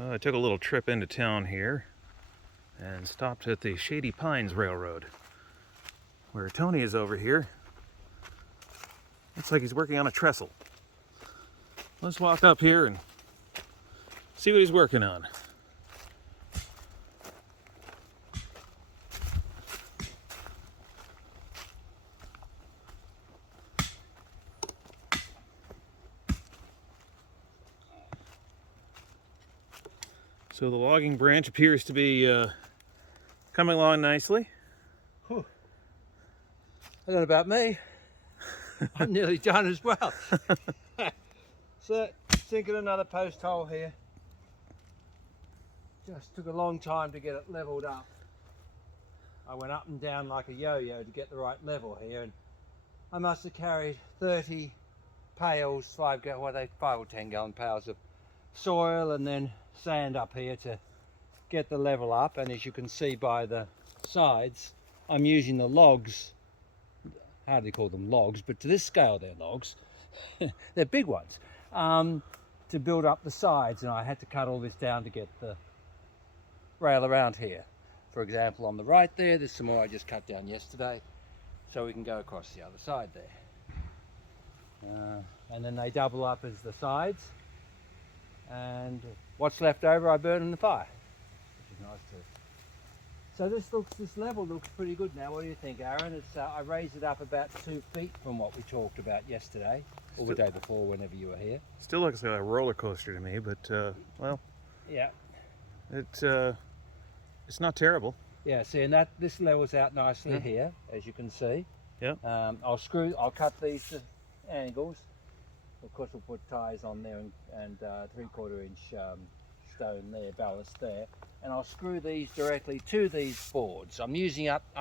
I took a little trip into town here and stopped at the Shady Pines Railroad, where Tony is over here. Looks like he's working on a trestle. Let's walk up here and see what he's working on. So the logging branch appears to be coming along nicely. Whew. I don't know about me. I'm nearly done as well. So, sinking another post hole here. Just took a long time to get it leveled up. I went up and down like a yo-yo to get the right level here, and I must have carried 30 pails, 5 or 10 gallon pails of soil and then sand up here to get the level up. And as you can see by the sides, I'm using the logs. Hardly call them logs, but to this scale they're logs. They're big ones, to build up the sides, and I had to cut all this down to get the rail around here. For example, on the right there's some more I just cut down yesterday, so we can go across the other side there. And then they double up as the sides, and what's left over I burn in the fire, which is nice too. So this level looks pretty good now. What do you think, Aaron? It's I raised it up about 2 feet from what we talked about yesterday, or the day before, whenever you were here. Still looks like a roller coaster to me, but well, yeah, it's not terrible. Yeah, see, and this levels out nicely here, as you can see. Yeah. I'll cut these to angles. Of course, we'll put ties on there and 3/4 inch stone there, ballast there, and I'll screw these directly to these boards. I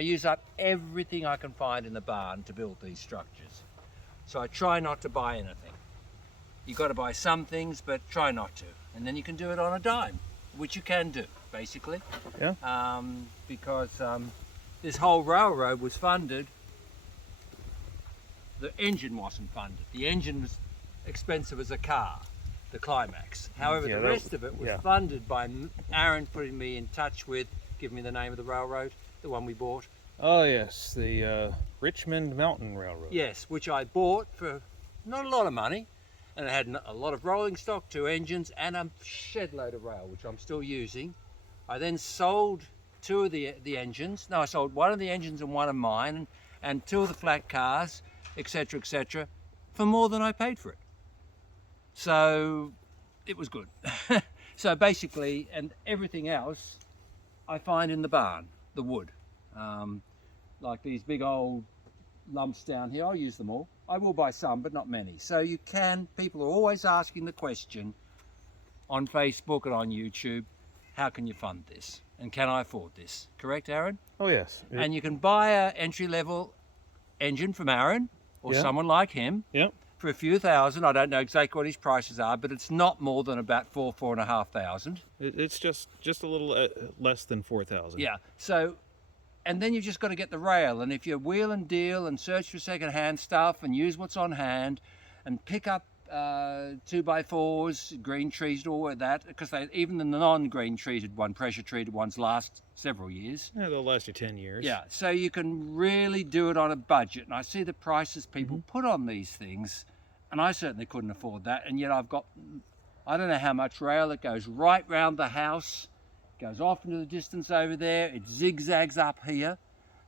use up everything I can find in the barn to build these structures. So I try not to buy anything. You've got to buy some things, but try not to. And then you can do it on a dime, which you can do, basically. Yeah. Because this whole railroad was funded. The engine wasn't funded. The engine was expensive as a car, the Climax. However, the rest of it was funded by Aaron putting me in touch with, give me the name of the railroad, the one we bought. Oh yes, the Richmond Mountain Railroad. Yes, which I bought for not a lot of money, and it had a lot of rolling stock, 2 engines, and a shed load of rail, which I'm still using. I then sold 2 of the engines. No, I sold 1 of the engines and 1 of mine, and 2 of the flat cars, etc., for more than I paid for it. So it was good. So basically, and everything else I find in the barn, the wood. Like these big old lumps down here, I'll use them all. I will buy some, but not many. So you can, people are always asking the question on Facebook and on YouTube, how can you fund this? And can I afford this? Correct, Aaron? Oh yes. And you can buy a entry-level engine from Aaron or someone like him for a few thousand. I don't know exactly what his prices are, but it's not more than about $4,500. It's just a little less than 4,000. Yeah. So, and then you've just got to get the rail. And if you wheel and deal and search for second-hand stuff and use what's on hand and pick up 2x4s, green treated, all that, because even the non-green treated one, pressure treated ones, last several years. Yeah, they'll last you 10 years. Yeah, so you can really do it on a budget. And I see the prices people put on these things, and I certainly couldn't afford that. And yet I've got, I don't know how much rail. It goes right round the house, goes off into the distance over there. It zigzags up here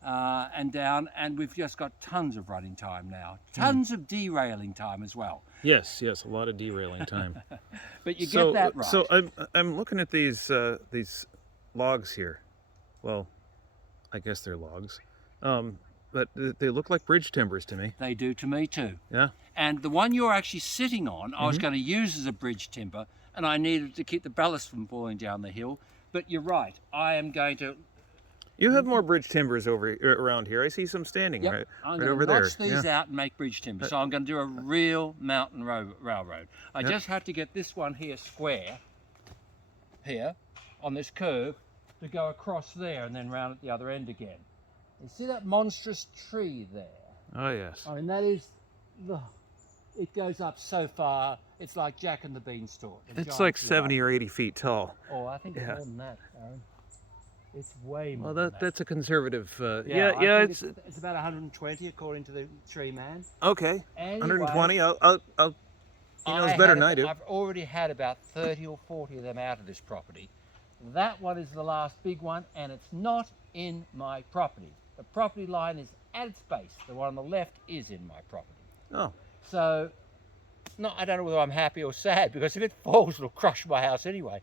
and down, and we've just got tons of running time now. Tons of derailing time as well. Yes, a lot of derailing time. But you get that right. So I'm looking at these logs here. Well, I guess they're logs. But they look like bridge timbers to me. They do to me too. Yeah. And the one you're actually sitting on, I was going to use as a bridge timber, and I needed to keep the ballast from falling down the hill. But you're right, I am going to... You have more bridge timbers around here. I see some standing right over there. I'm going to notch these out and make bridge timber. So I'm going to do a real mountain railroad. I just have to get this one here square, here, on this curve, to go across there and then round at the other end again. You see that monstrous tree there? Oh yes. I mean, that is it goes up so far. It's like Jack and the Beanstalk. It's like 70 or 80 feet tall. Oh, I think it's Yeah. more than that, Aaron. It's way more Well, than that. that's a conservative. I think it's about 120 according to the tree man. Okay. Anyway, 120. He knows better than I do. I've already had about 30 or 40 of them out of this property. That one is the last big one, and it's not in my property. The property line is at its base. The one on the left is in my property. Oh. So, no, I don't know whether I'm happy or sad, because if it falls, it'll crush my house anyway.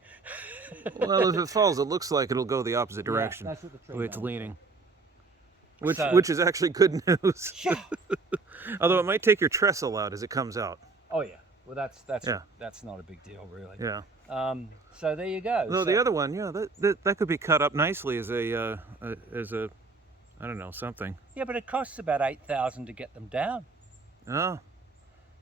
Well, if it falls, it looks like it'll go the opposite direction. Yeah, that's what the tree the way it's does. leaning. So- Which is actually good news. Yeah. Although it might take your trestle out as it comes out. Oh yeah. Well, that's Yeah. not a big deal, really. Yeah. So there you go. No, the other one, yeah, that could be cut up nicely as a I don't know, something. Yeah, but it costs about 8,000 to get them down. Oh,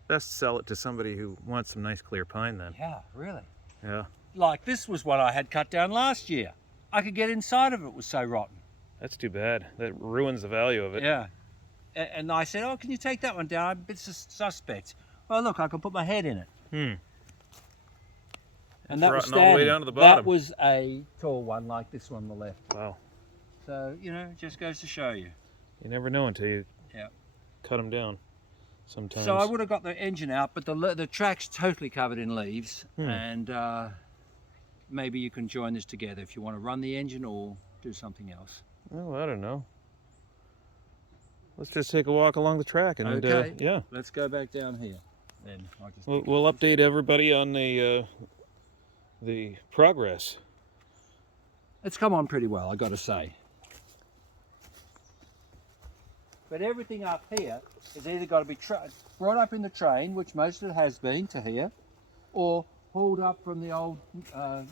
best sell it to somebody who wants some nice clear pine then. Yeah, really. Yeah. Like this was one I had cut down last year. I could get inside of it. It was so rotten. That's too bad. That ruins the value of it. Yeah. And I said, oh, can you take that one down? I'm a bit suspect. Well, look, I can put my head in it. And that was rotten all the way standing. down to the bottom. That was a tall one like this one on the left. Wow. So, you know, it just goes to show you. You never know until you Yeah. cut them down sometimes. So I would have got the engine out, but the track's totally covered in leaves. And maybe you can join this together if you want to run the engine or do something else. Oh, I don't know. Let's just take a walk along the track and Okay. yeah. Let's go back down here. Then I'll just We'll update everybody on the progress. It's come on pretty well, I got to say. But everything up here is either got to be brought up in the train, which most of it has been to here, or hauled up from the old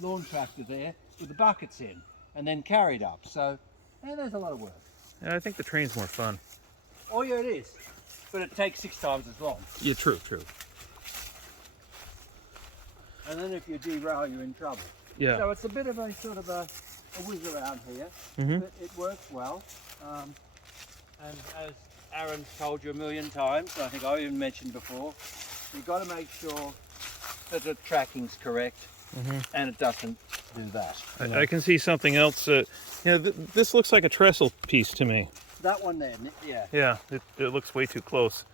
lawn tractor there with the buckets in, and then carried up. So, yeah, there's a lot of work. Yeah, I think the train's more fun. Oh yeah, it is. But it takes 6 times as long. Yeah, true. And then if you derail, you're in trouble. Yeah. So it's a bit of a sort of a whiz around here, but it works well. And as Aaron's told you a million times, I think I even mentioned before, you've got to make sure that the tracking's correct, and it doesn't do that. I can see something else. This looks like a trestle piece to me. That one there, yeah. Yeah, it looks way too close.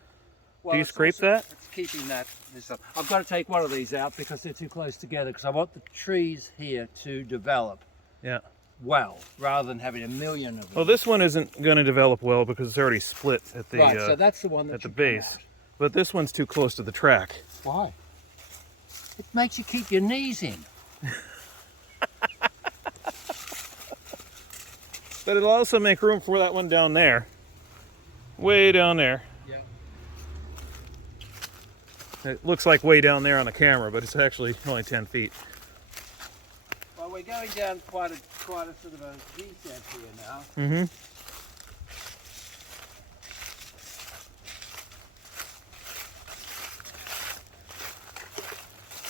Well, Do you it's scrape also- that? It's keeping this up. I've got to take one of these out because they're too close together, because I want the trees here to develop Yeah. well, rather than having a million of them. Well, this one isn't going to develop well because it's already split at the right, so that's the one that at the should come base. out. But this one's too close to the track. Why? It makes you keep your knees in. But it'll also make room for that one down there. Way down there. Yeah. It looks like way down there on the camera, but it's actually only 10 feet. Well, we're going down quite a sort of a descent here now. Mm-hmm.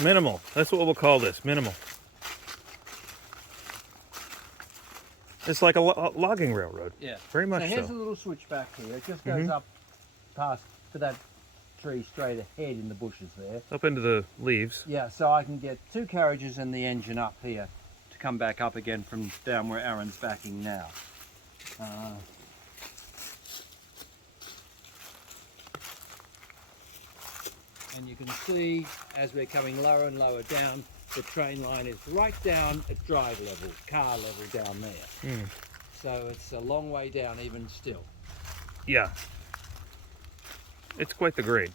Minimal. That's what we'll call this. Minimal. It's like a logging railroad. Yeah. Very much so. Here's so. a little switch back here. It just goes up past to that tree straight ahead in the bushes there. Up into the leaves. Yeah, so I can get 2 carriages and the engine up here to come back up again from down where Aaron's backing now. And you can see as we're coming lower and lower down, the train line is right down at drive level, car level down there. So it's a long way down even still. Yeah. It's quite the grade.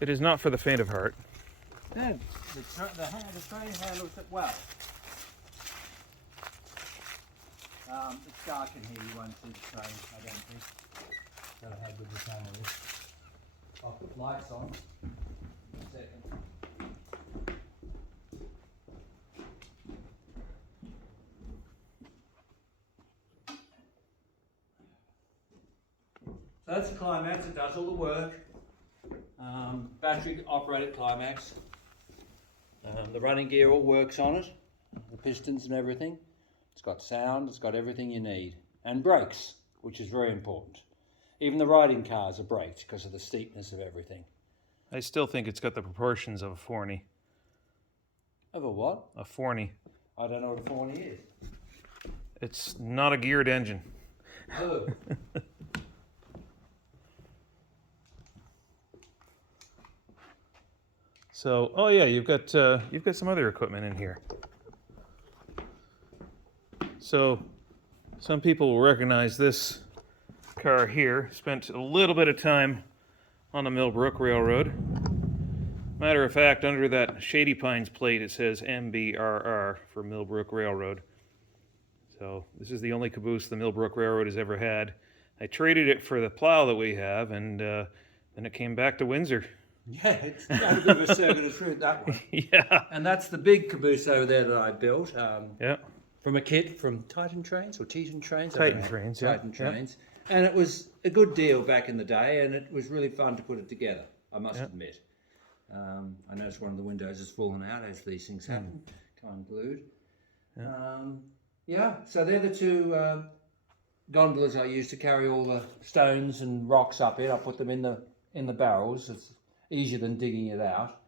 It is not for the faint of heart. Then the train handles it well. It's dark in here, you won't see the train, I don't think. Gotta have with the camera is. I'll put lights on in a second. So that's the Climax, it does all the work. Battery operated Climax. The running gear all works on it, the pistons and everything. It's got sound, it's got everything you need. And brakes. which is very important. Even the riding cars are braked because of the steepness of everything. I still think it's got the proportions of a forney. Of a what? A forney. I don't know what a forney is. It's not a geared engine. Oh. So, oh yeah, you've got some other equipment in here. So, some people will recognize this car here. Spent a little bit of time on the Brook Railroad. Matter of fact, under that Shady Pines plate, it says MBRR for Brook Railroad. So this is the only caboose the Brook Railroad has ever had. I traded it for the plow that we have, and then it came back to Windsor. Yeah, it's got a bit of a circuit of truth, that one. Yeah. And that's the big caboose over there that I built. Yeah. From a kit from Titan Trains or Teton Trains? Titan Trains, yeah. Titan Trains. And it was a good deal back in the day, and it was really fun to put it together, I must admit. I noticed one of the windows has fallen out, as these things happen, kind of glued. So they're the two gondolas I use to carry all the stones and rocks up in. I put them in the barrels. It's easier than digging it out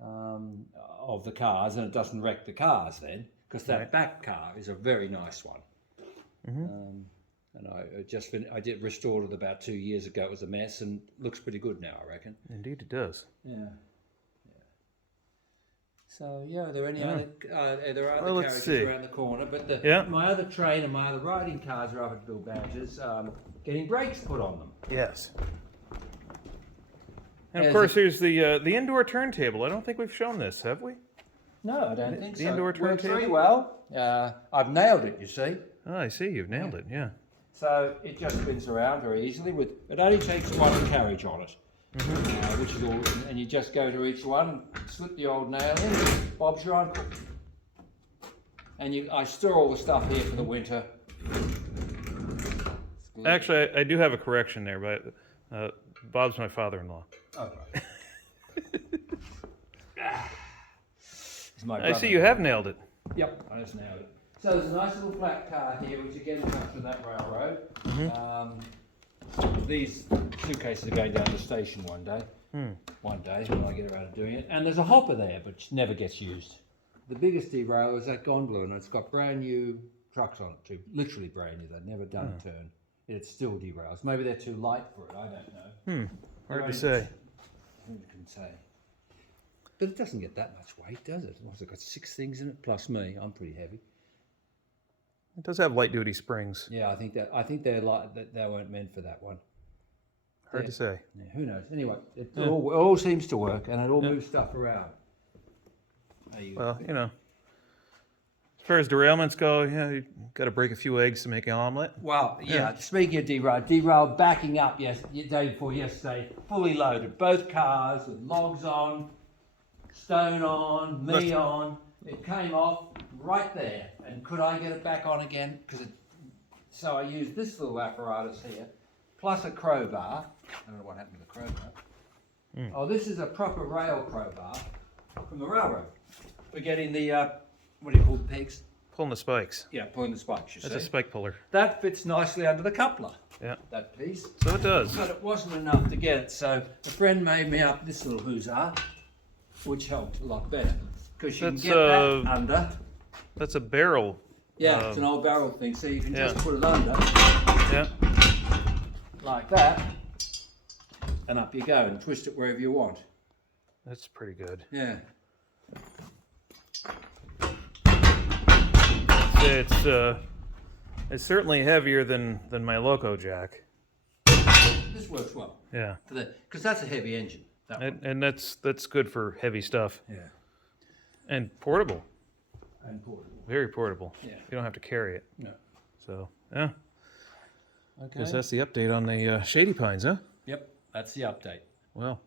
of the cars, and it doesn't wreck the cars then, because that back car is a very nice one. And I did restored it about 2 years ago. It was a mess, and looks pretty good now, I reckon. Indeed, it does. Yeah. So are there any other? There are other carriages around the corner, but my other train and my other riding cars are up at Bill Badger's, getting brakes put on them. Yes. And of course, there's the indoor turntable. I don't think we've shown this, have we? No, I don't think so. The indoor Works turntable. very well. I've nailed it. You see. Oh, I see. You've nailed it. Yeah. So it just spins around very easily. It only takes one carriage on it, which is all. And you just go to each one, slip the old nail in. Bob's your uncle. And I store all the stuff here for the winter. Actually, I do have a correction there, but Bob's my father-in-law. Oh, right. I see you have nailed it. Yep, I just nailed it. So there's a nice little flat car here, which again comes from that railroad. These suitcases are going down to the station one day. One day when I get around to doing it. And there's a hopper there, but it never gets used. The biggest derail is that gondola, and it's got brand new trucks on it too. Literally brand new. They've never done a turn. It still derails. Maybe they're too light for it. I don't know. Hard to say. Who can say? But it doesn't get that much weight, does it? What's it got? 6 things in it plus me. I'm pretty heavy. It does have light-duty springs. Yeah, I think they're like that. They weren't meant for that one. Hard to say. Yeah, who knows? Anyway, it all seems to work, and it all moves stuff around. Well, as far as derailments go, you got to break a few eggs to make an omelet. Well, speaking of derail backing up the day before yesterday, fully loaded, both cars with logs on, stone on, me on. It came off right there, and could I get it back on again? So I used this little apparatus here, plus a crowbar. I don't know what happened to the crowbar. Oh, this is a proper rail crowbar from the railroad. We're getting the, what do you call the pegs? Pulling the spikes. Yeah, pulling the spikes, you see. That's a spike puller. That fits nicely under the coupler, Yeah. that piece. So it does. But it wasn't enough to get it, so a friend made me up this little huzzah, which helped a lot better. Because you can get that under. That's a barrel. Yeah, it's an old barrel thing, so you can just put it under. Yeah. Like that. And up you go, and twist it wherever you want. That's pretty good. Yeah. It's certainly heavier than my Loco Jack. This works well. Yeah. Because that's a heavy engine. That one. And that's good for heavy stuff. Yeah. And portable. And portable. Very portable. Yeah. You don't have to carry it. No. So, yeah. Okay. Guess that's the update on the Shady Pines, huh? Yep, that's the update. Well,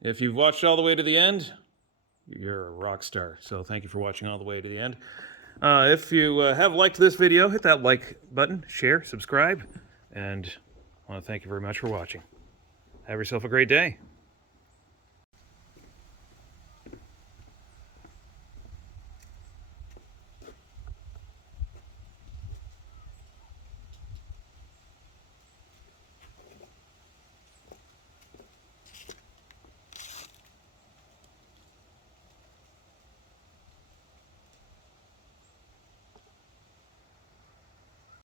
if you've watched all the way to the end, you're a rock star. So thank you for watching all the way to the end. If you have liked this video, hit that like button, share, subscribe, and I want to thank you very much for watching. Have yourself a great day.